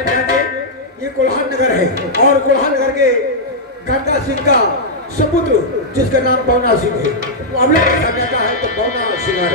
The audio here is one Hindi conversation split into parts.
है जाके ये कोल्हान नगर है और कोल्हान नगर के गंगा सिंह का सपुत्र जिसका नाम पवना सिंह है वो हम लोग का बेटा है तो पवना सिंह है।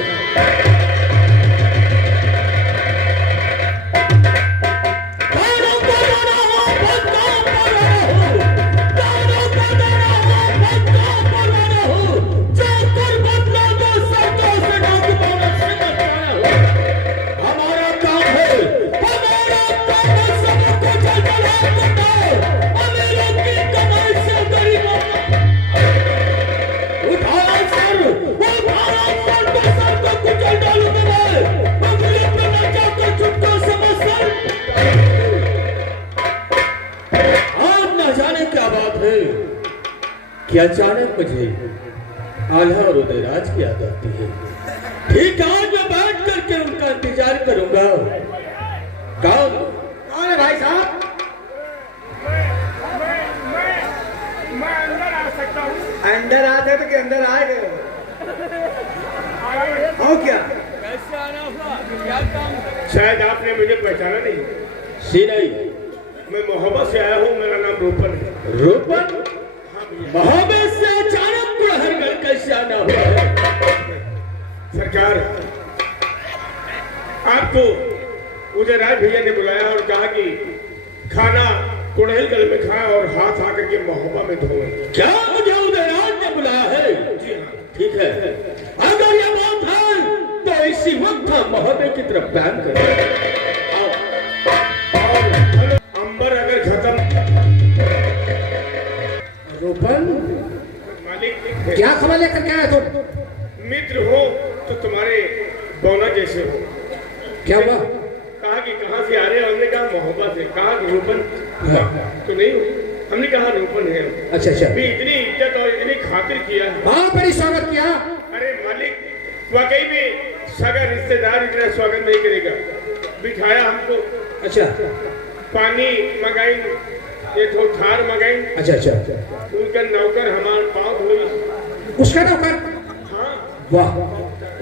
कि अचानक मुझे आल्हा और उदयराज की याद आती है। ठीक है, आज मैं बैठ करके उनका इंतजार करूंगा। कौन है भाई साहब? मैं अंदर आ सकता हूँ? अंदर आते तो कि अंदर आए गए हो क्या? कैसे आना हुआ? क्या काम? शायद आपने मुझे पहचाना नहीं। सी नहीं, मैं मोहब्बत से आया हूँ, मेरा नाम रूपन है। रूपन? मोहब्बत से अचानक कुड़हरगढ़ कैसे आना हुआ है? सरकार, आपको उदयराज भैया ने बुलाया और कहा कि खाना कुड़हलगढ़ में खाएं और हाथ आकर के मोहब्बा में धोएं। क्या मुझे उदयराज ने बुलाया है? जी हाँ। ठीक है, अगर ये बात है तो इसी वक्त हम मोहब्बे की तरफ प्लान करें। और अंबर अगर खत्म। रूपन, मालिक क्या खबर लेकर के आए तुम? मित्र हो तो तुम्हारे बौना जैसे हो। क्या हुआ? कहा कि कहाँ से आ रहे हैं? हमने कहा मोहब्बत से। कहा कि रूपन तो नहीं हो? हमने कहा रूपन है। अच्छा अच्छा, भी इतनी इज्जत और इतनी खातिर किया। बहुत बड़ी स्वागत किया। अरे मालिक, वाकई में सगा रिश्तेदार इतना स्वागत नहीं करेगा। बिठाया हमको, अच्छा पानी मंगाई, ये तो थार मंगाई। अच्छा अच्छा, उनका नौकर हमारे पाँव धोई। उसका नौकर? हाँ। वाह।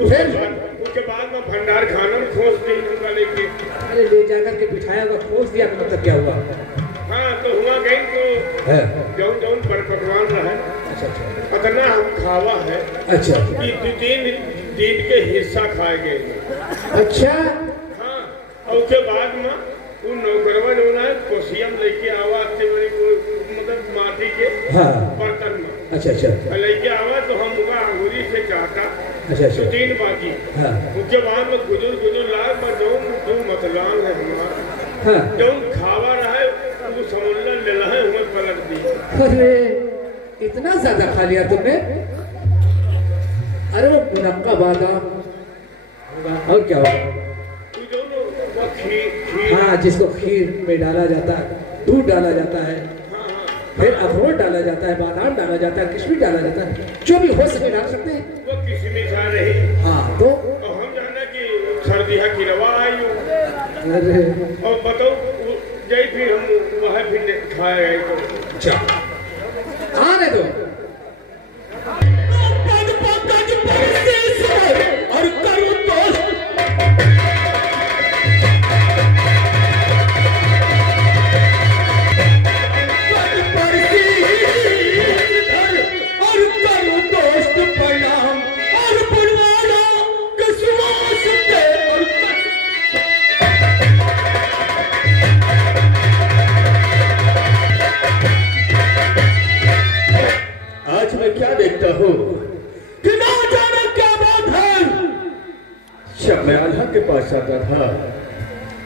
उसके बाद में भंडार खाना में खोस दी उनका लेके। अरे ले जाकर के बिठाया हुआ खोस दिया, मतलब क्या हुआ? हाँ, तो हुआ गई तो जौन जौन पर पकवान रहा। अच्छा अच्छा, पतना हम खावा है। अच्छा कि 2-3 दिन के हिस्सा खाए गए। अच्छा। हाँ, और उसके बाद में वो नौकरवा जो है कोसियम लेके आवा से बड़ी मतलब माटी के बर्तन में। अच्छा अच्छा, लेके आवा तो हम हुआ अंगूरी से काटा। अच्छा अच्छा, 3 बाकी। उसके बाद में गुजर लाग पर जो मतलान है हमारा, जो खावा रहा है वो समुद्र ले रहा है, हमें पलट दी। अरे इतना ज्यादा खा लिया तुमने? अरे वो मुनक्का बादाम और क्या होगा? हाँ, जिसको खीर में डाला जाता है, दूध डाला जाता है, फिर अखरोट डाला जाता है, बादाम डाला जाता है, किशमिश डाला जाता है, जो भी हो सके डाल सकते हैं। वो किशमिश आ रही। हाँ तो हम जाना कि सर्दी है कि रवा आई। अरे और बताओ जय फिर हम वह फिर खाया गए तो अच्छा आने दो। और करूं दोस्त मैं आल्हा के पास आता था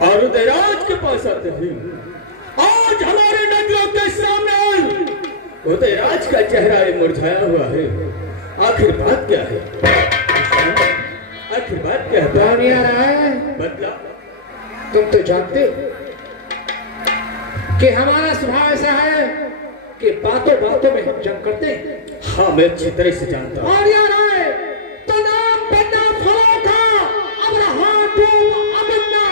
और उदयराज के पास आते थे। आज हमारे नजरों के सामने उदयराज का चेहरा मुरझाया हुआ है। आखिर बात क्या है? आखिर बात क्या है? कौन आ रहा है? बदला तुम तो जानते हो कि हमारा स्वभाव ऐसा है कि बातों बातों में हम जंग करते हैं। हाँ, मैं अच्छी तरह से जानता हूँ। और यार आए तो नाम बन्ना फलों का अब रहा तुम अमन्ना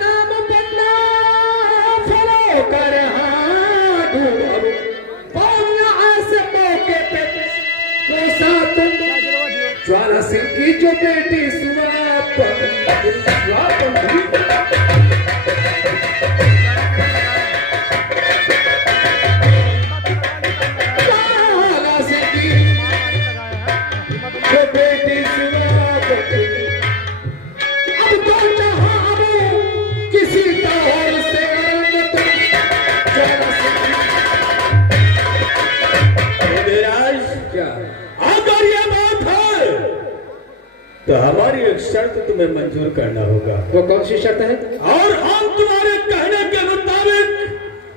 नाम बन्ना फलों का रहा ऐसे मौके पे पोसा तुम ज्वाला सिंह की जो बेटी तो हमारी एक शर्त तुम्हें मंजूर करना होगा। वो कौन सी शर्त है? और हम तुम्हारे कहने के मुताबिक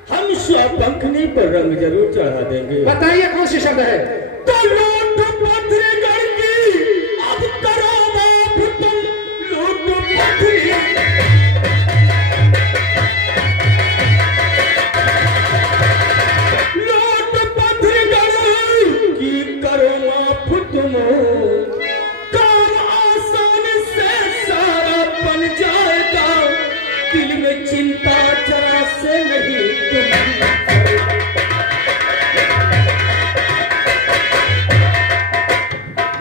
हम स्वपंखनी पर रंग जरूर चढ़ा देंगे। बताइए कौन सी शर्त है? तो लूट पथरी गढ़ अब करो माफ तुम लूट पथरी। लूट पथरी गढ़ की करो माफ तुम चिंता जरा से नहीं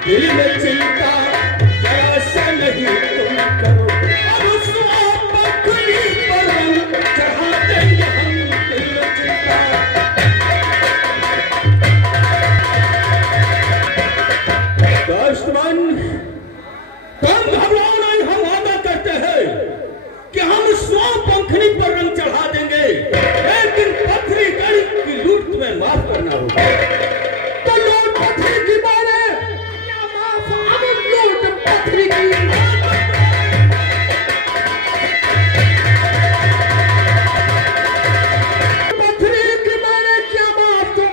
दिल में चिंता जरा से नहीं तुम करो। अब स्वपंखनी पर रंग चढ़ा देंगे हम दिल में चिंता। दोस्तमन तुम घबराओ नहीं, हम वादा करते हैं कि हम स्वपंखनी पर रंग चढ़ा देंगे, लेकिन पथरी गढ़ की लूट तुम्हें माफ करना होगा। तो लूट पथरी की माने या माफ? अब लूट पथरी की पथरी की माने क्या माफ? तुम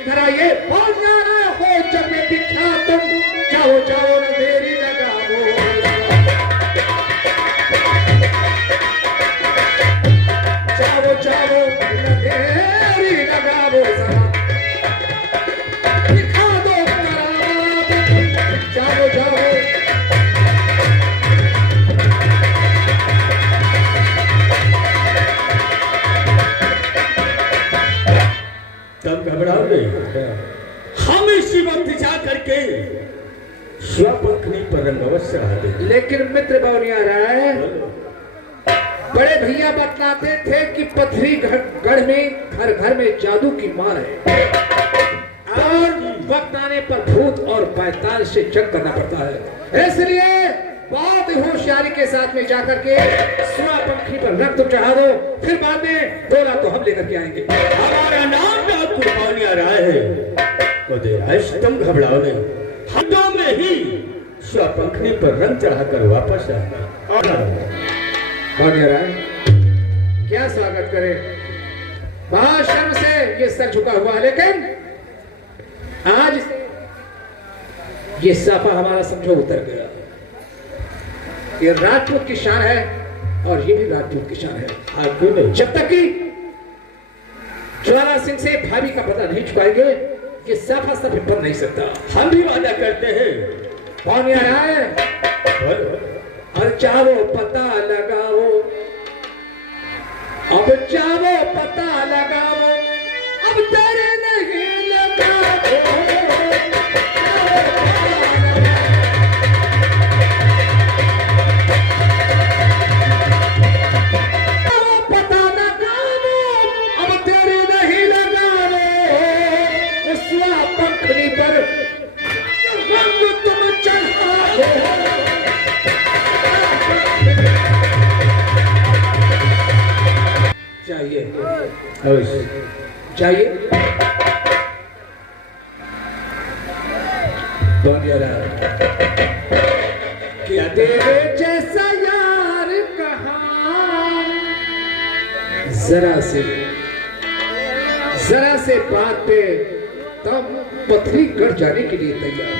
इधर आइए, बहुत न्यारा हो जब में विख्यात तुम जाओ जाओ न देरी लगाओ। जाओ देरी लगाओ दिखा दो करामात। जाओ जाओ तब घबराओ नहीं, हम इसी वक्त जा करके स्वपंखनी पर रंग अवश्य चढ़ा देंगे। लेकिन मित्र बौनिया राय, बड़े भैया बतलाते थे कि पथरी गढ़ में घर घर में जादू की मार है और वक्त आने पर भूत और पैताल से जंग करना पड़ता है। इसलिए बहुत होशियारी के साथ में जाकर के स्वपंखनी पर रंग तुम चढ़ा दो, फिर बाद में बोला तो हम लेकर के आएंगे। हमारा नाम ना कुर्बानियां राय है। तो देर तुम घबराओ नहीं, हाथों में ही स्वपंखनी पर रंग चढ़ाकर वापस आना। क्या स्वागत करे, बहुत शर्म से ये सर झुका हुआ है, लेकिन आज ये साफा हमारा समझो उतर गया। ये राजपूत की शान है और ये भी राजपूत की शान है। जब तक कि ज्वाला सिंह से भाभी का पता नहीं चुकाएंगे, ये साफा सफे बन नहीं सकता। हम भी वादा करते हैं कौन आए और चाहो पता लगाओ, अब चाहो पता लगाओ, अब तेरे नहीं लगाओ। पता लगाओ, अब तेरे नहीं लगाओ। स्वपंखनी पर रंग तुम चढ़ाओ। चाहिए चाहिए क्या तेरे जैसा यार कहाँ, जरा से बात पे तब पथरी गढ़ जाने के लिए तैयार।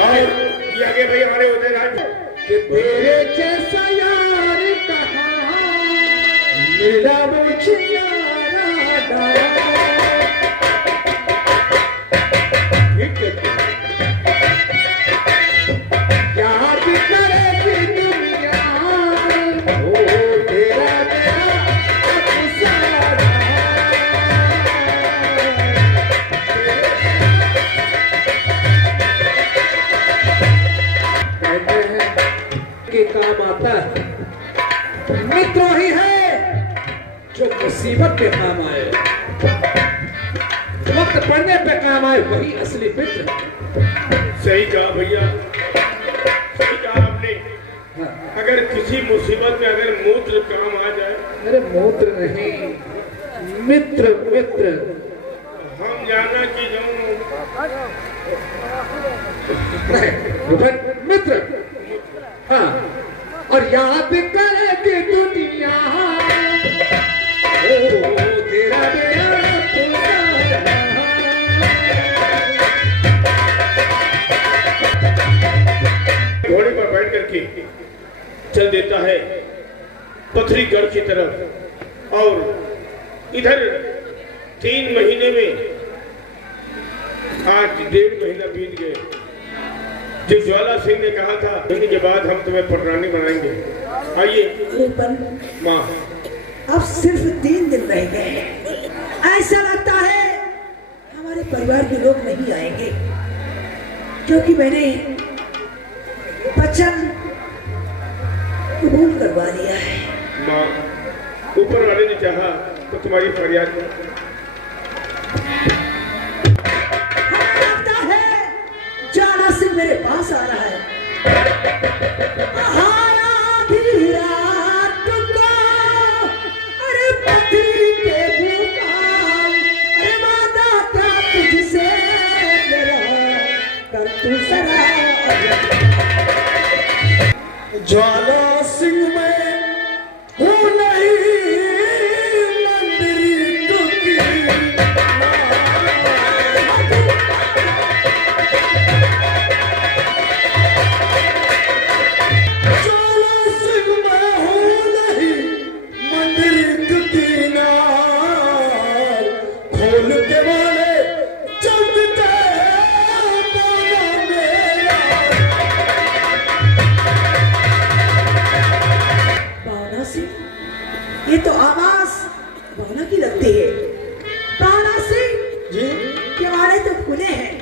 और ये आगे भाई हमारे होते हैं कि तेरे जैसा यार कहाँ मिला मुझे यारा। याद करेगी दुनिया ओ तेरा अफसाना। काम आता है। मित्र ही है जो मुसीबत पे काम आए, वक्त पड़ने पे काम आए, वही असली मित्र। सही कहा भैया, सही कहा आपने। हाँ। अगर किसी मुसीबत में अगर मूत्र काम आ जाए, अरे मूत्र नहीं, मित्र मित्र। हम जाना कि जो मित्र। हाँ, और याद करेगी दुनिया तेरा घोड़े पर बैठ करके चल देता है पथरीगढ़ की तरफ। और इधर 3 महीने में आज 1.5 महीना बीत गए। जो ज्वाला सिंह ने कहा था महीने के बाद हम तुम्हें पटरानी बनाएंगे, आइए माँ। अब सिर्फ 3 दिन रह गए हैं। ऐसा लगता है हमारे परिवार के लोग नहीं आएंगे, क्योंकि मैंने वचन कबूल करवा लिया है। माँ, ऊपर वाले ने चाहा तो तुम्हारी फरियाद लगता है ज्वाला सिंह मेरे पास आ रहा है। आधी रात को, अरे पथरी पे भूखा, अरे वादा था तुझसे मेरा, कर तू जरा। ज्वाला सिंह में हूँ नहीं मंदिर दुखी, ज्वाला सिंह में हूँ नहीं मंदिर दुखी नार, खोल के वाले चलते बोला मेरा। भावना सिंह, ये तो आवाज भावना की लगती है। भावना सिंह जी किवाड़े तो खुले हैं।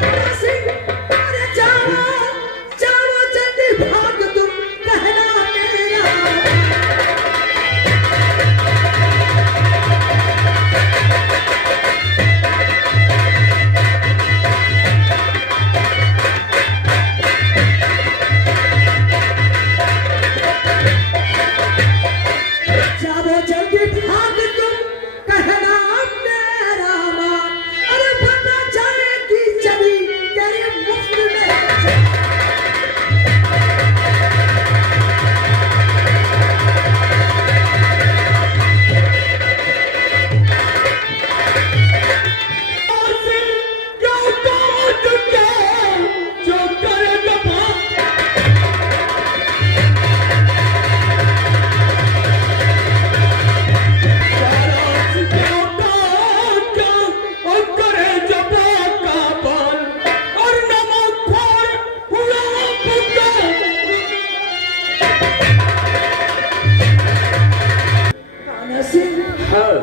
भावना सिंह, अरे जाओ जाओ जल्दी भाग, तुम कहना मेरा। जाओ जल्दी भाग, तुम कहना मेरा माँ। अरे पता जाए कि चली तेरे मुफ्त में। भावना सिंह, हाँ,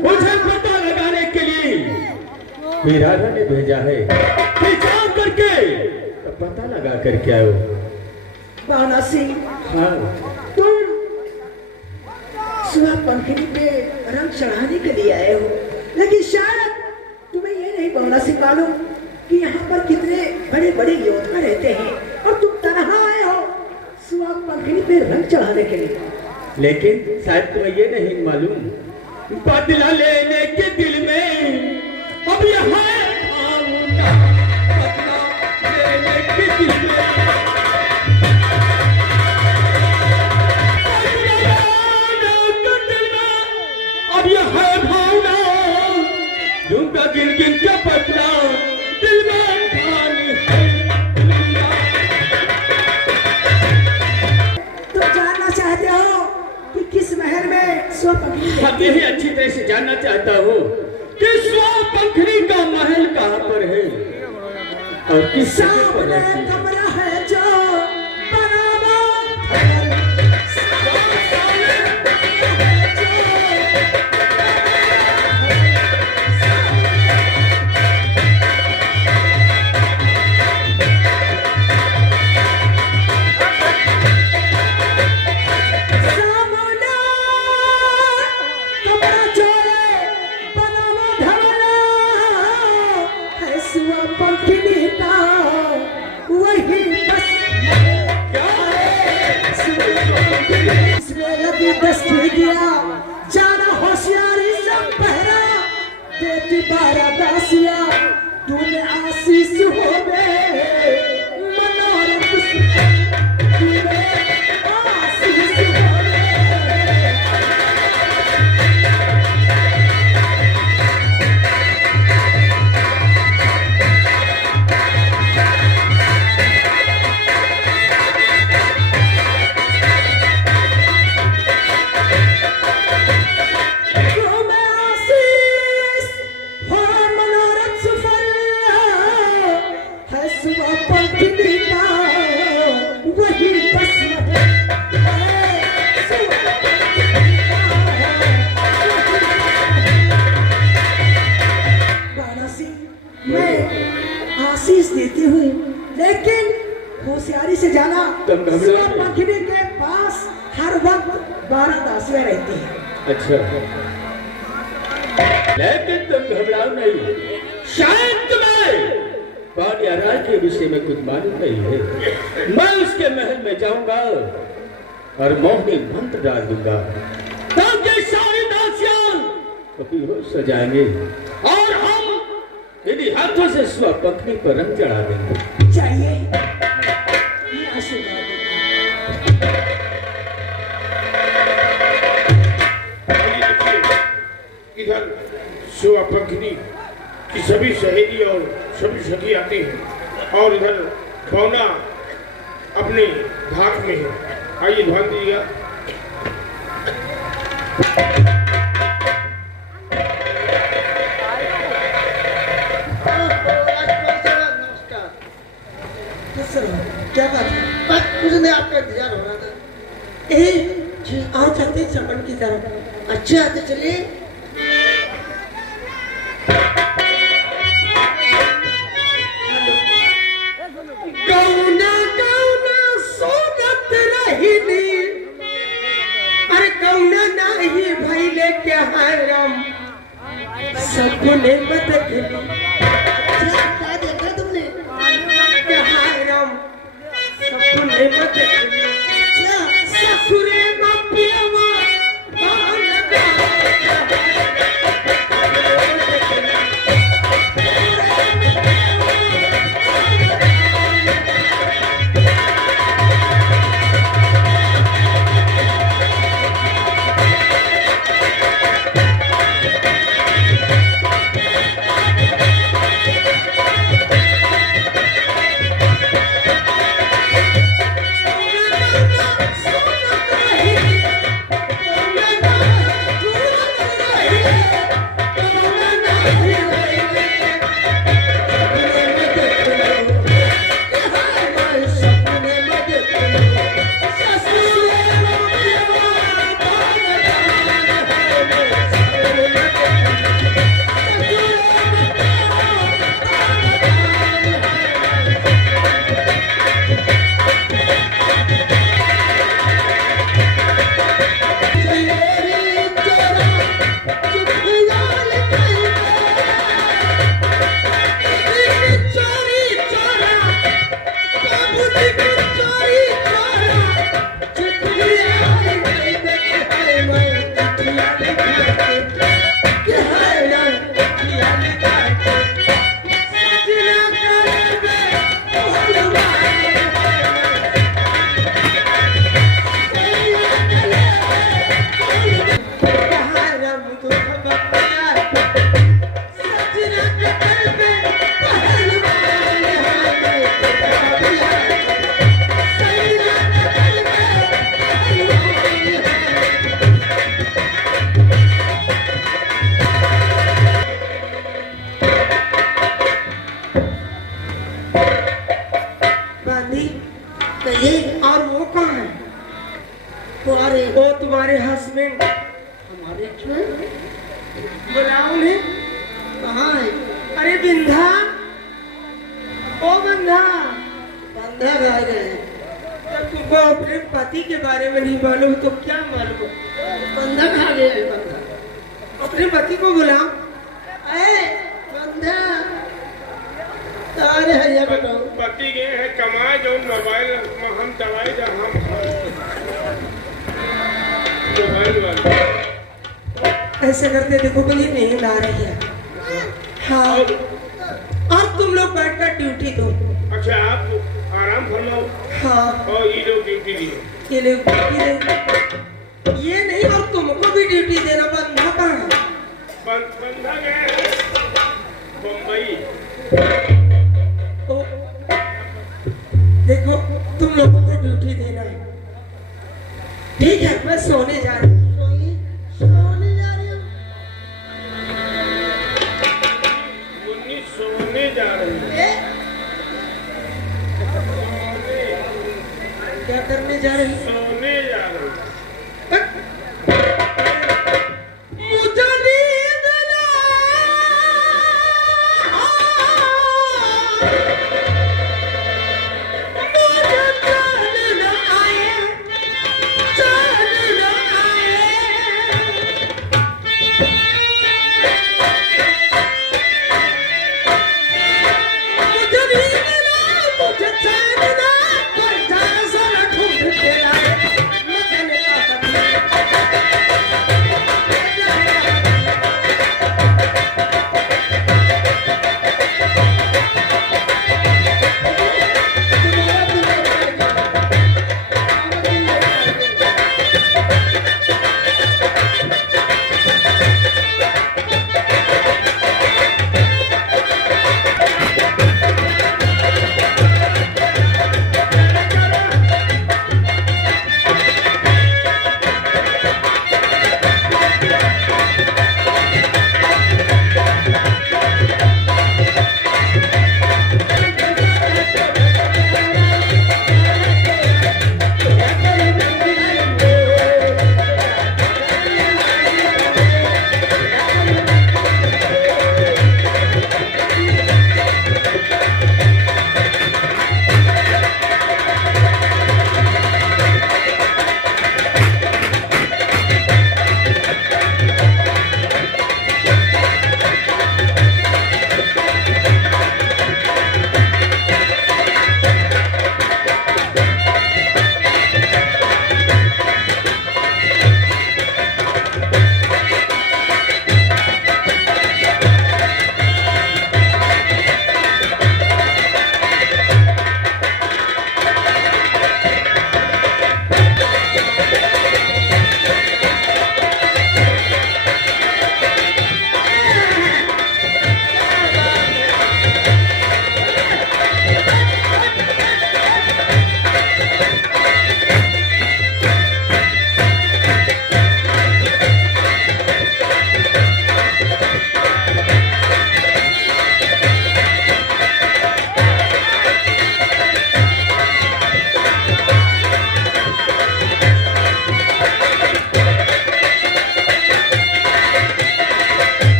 मुझे पता लगाने के लिए विराधा ने भेजा है कि जाओ करके तो पता लगा करके आओ। भावना सिंह, हाँ, तुम सुबह पंखड़ी पे रंग चढ़ाने के लिए आए हो, लेकिन शायद तुम्हें ये नहीं भावना सिंह मालूम कि यहाँ पर कितने बड़े बड़े योद्धा रहते हैं, और तुम तनहा आए हो सुबह पंखड़ी पे रंग चढ़ाने के लिए। लेकिन शायद तुम्हें ये नहीं मालूम बदला लेने के दिल में अब यहाँ आऊंगा, बदला लेने के दिल में अब यह है भावना, झुमका गिन गिन के बदला दिल में ठानी है। तुम जानना चाहते हो कि किस महल में स्वपंखड़ी हम यही अच्छी तरह से जानना चाहता हूँ कि स्वपंखड़ी का महल कहाँ पर है और किस जगह पर सामने रहती है। कमरा है जो बराबर इसमें लगी दस्ती दिया जाना होशियारी सब पहरा देती 12 दासिया तूने आशीष हो गए मनोरथ तूने आशीष हो गए। आशीष देती हूँ लेकिन होशियारी से जाना पंखिनी के पास हर वक्त 12 दासियां रहती हैं। अच्छा, लेकिन तुम घबराओ नहीं, शायद तुम्हें पांड्या राज के विषय में कुछ मालूम नहीं है। मैं उसके महल में जाऊंगा और मोहिनी मंत्र डाल दूंगा ताकि सारी दासियां बेहोश हो जाएंगे और हम यदि हाथों से स्वपत्नी पर रंग चढ़ा देंगे। चाहिए ये आशीर्वाद इधर स्वपत्नी की सभी सहेली और सभी सखी आती हैं और इधर पौना अपने धाक में है। आइए ध्यान दीजिएगा। क्या बात है? बस कुछ नहीं, आपका इंतजार हो रहा था। आओ चलते चमन की तरफ। अच्छा तो चलिए। गौना गौना सोनत रहिनी, अरे गौना नहीं भइले क्या हरम सपने मत खेली। क्या देखा तुमने? क्या हरम सपने मत खेली। ससुरे में पियवा बाल लगा तुम्हारे हस्बैंड हमारे क्यों बुलाओ उन्हें। कहाँ है? अरे बिंधा, ओ बंधा, बंधा गा गए। तुमको अपने पति के बारे में नहीं मालूम तो क्या मालूम? बंधा खा गया है। बंधा अपने पति को बुलाओ। अरे बंधा, अरे भैया बताओ। पति गए हैं कमाए जो मोबाइल में हम दवाई जा हम मोबाइल वाला। ऐसे करते देखो मुझे नींद आ रही है। हाँ, अब तुम लोग बैठकर ड्यूटी दो। अच्छा आप आराम फरमाओ। हाँ, और ये लोग ड्यूटी दिए। ये लोग ड्यूटी दे। ये नहीं, और तुमको भी ड्यूटी देना। बंधा कहाँ है? बंधा गया है बम्बई। तो देखो तुम लोगों को ड्यूटी देना है। ठीक है, मैं सोने जा रही हूँ। सोने जा रही हूँ। मुन्नी सोने जा रही है। क्या करने जा रही हूँ? सोने जा रही है। मुझे नींद ना मुझे चैन न आए, चैन न आए। मुझे नींद ना, मुझे चैन ना, कोई जान सा न ढूंढ के लाए। मैं कहने का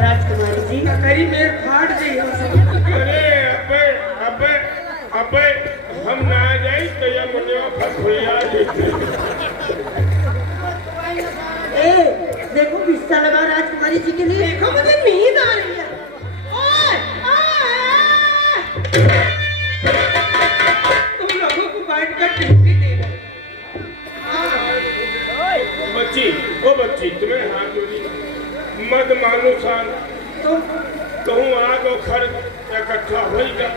राजकुमारी जी करी मेर फाड़ दी हो सब। अरे अबे अबे अबे हम ना जाए तो ये मुझे फुलिया देते। ए देखो बिस्सा लगा राजकुमारी जी के लिए। देखो मुझे नींद आ रही है। ओए, ओए। तुम लोगों को बैठ कर ड्यूटी दे दो। बच्ची वो बच्ची तुम्हें हाथ जोड़ी मत मानो सान कहूँ आग और खर इकट्ठा होगा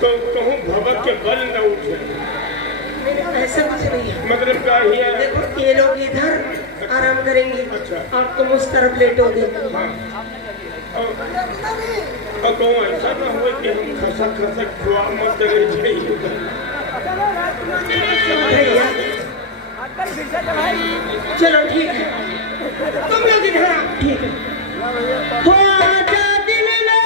तो कहूँ भवक के बल न उठे ऐसा कुछ नहीं है। मतलब क्या ही है? देखो ये लोग इधर आराम करेंगे और तुम उस तरफ लेटोगे। हाँ। और तो ऐसा ना हो कि हम खसक खसक खुआ मत रहे चाहिए। भैया चलो ठीक है, तुम लोग इधर आओ। ठीक है, हो आजा दिल ले।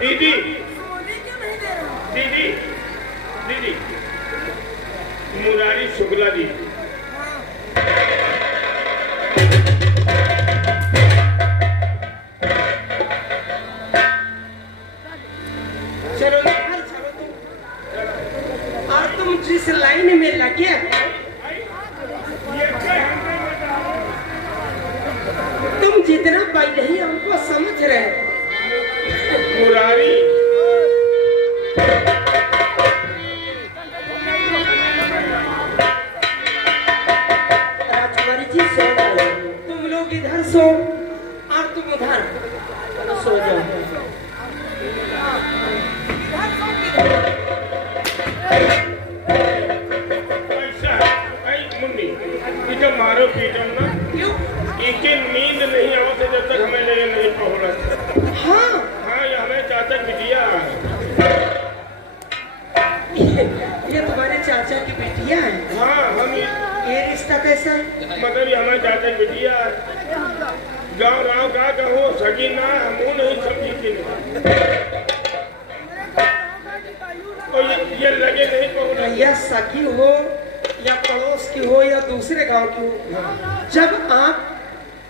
दीदी दीदी दीदी मुरारी शुक्ला जी, चलो इधर चलो तुम। और तुम जिस लाइन में लगे तुम जितना पहले ही हमको समझ रहे हो। मुरारी राजकुमारी जी सो जाओ, तुम लोग इधर सो और तुम उधर सो जाओ। ऐसा है मुन्नी इसे मारो पीटम ना, क्यों? इनकी नींद नहीं आवत जब तक हमें नहीं पहुंचा। हाँ हाँ ये हमें चाचा बिटिया ये तुम्हारे चाचा की बेटिया है। हाँ हम ये रिश्ता कैसा है? मतलब ये हमारे चाचा बिटिया गाँव गाँव का कहो सगी ना हम नहीं समझी थी। तो ये लगे नहीं पहुंचा। या सखी हो या पड़ोस की हो या दूसरे गांव की हो, जब आप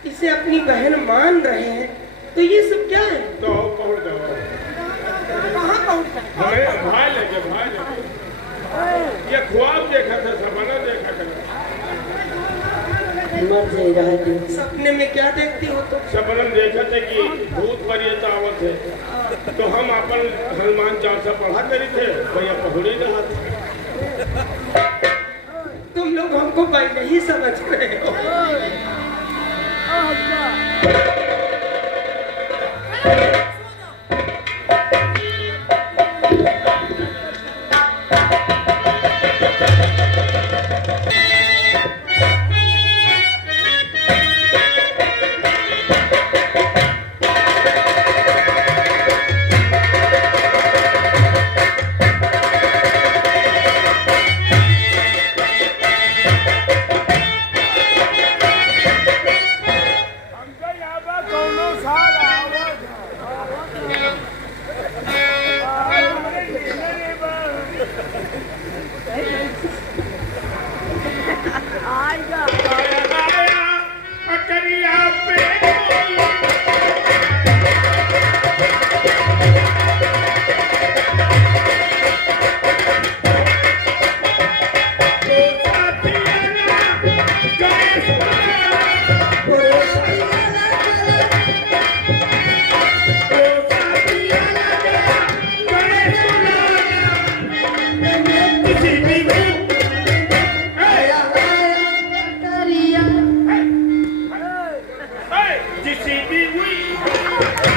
इसे अपनी बहन मान रहे हैं तो ये सब क्या है? तो पहुंच जाओ कहाँ पहुँच? हमें भाई लगे ये ख्वाब देखा था, सपना देखा था। मर जाए रहा है। सपने में क्या देखती हो तुम? सपना देखा था कि भूत परियत आवत है, तो हम अपन हनुमान चालीसा पढ़ा करी थे, भैया पहुड़ी रहा था। तुम लोग हमको पहले ही समझ रहे हो। Hey, JCB, we.